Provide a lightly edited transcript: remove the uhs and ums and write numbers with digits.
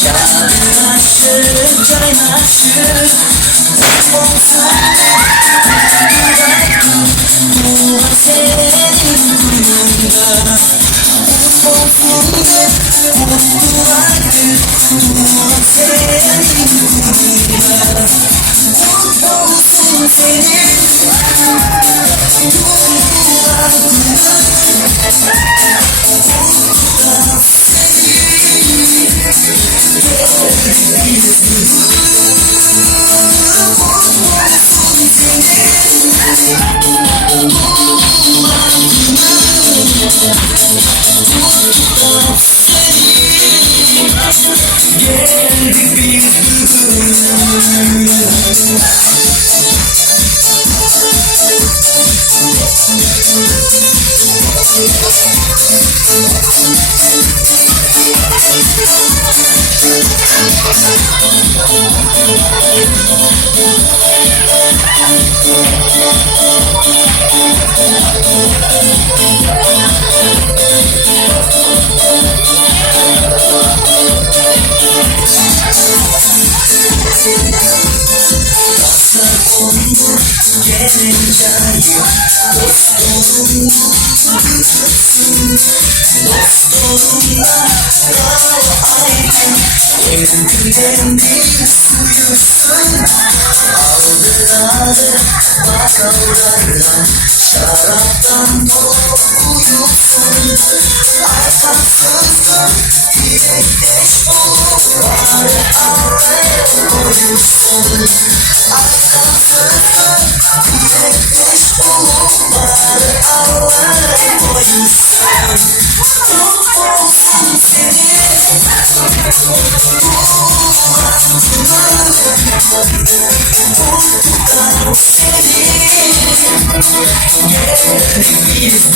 Kaynaşır, kaynaşır. Olsun bu senin gururunda. Olsun mutlu vardır bu senin gururunda. Olsun senin gururlar gurur. Geldik biz Kendinden bir suyusun. Aldılar bakallardan, şaraptan uyusun. Arkasızdan dilekleş olup bari ağrı koyusun. Arkasızdan dilekleş olup bari ağrı koyusun. Olsun senin Mutludan senin geldik biz olsun senin Mutludan senin geldik biz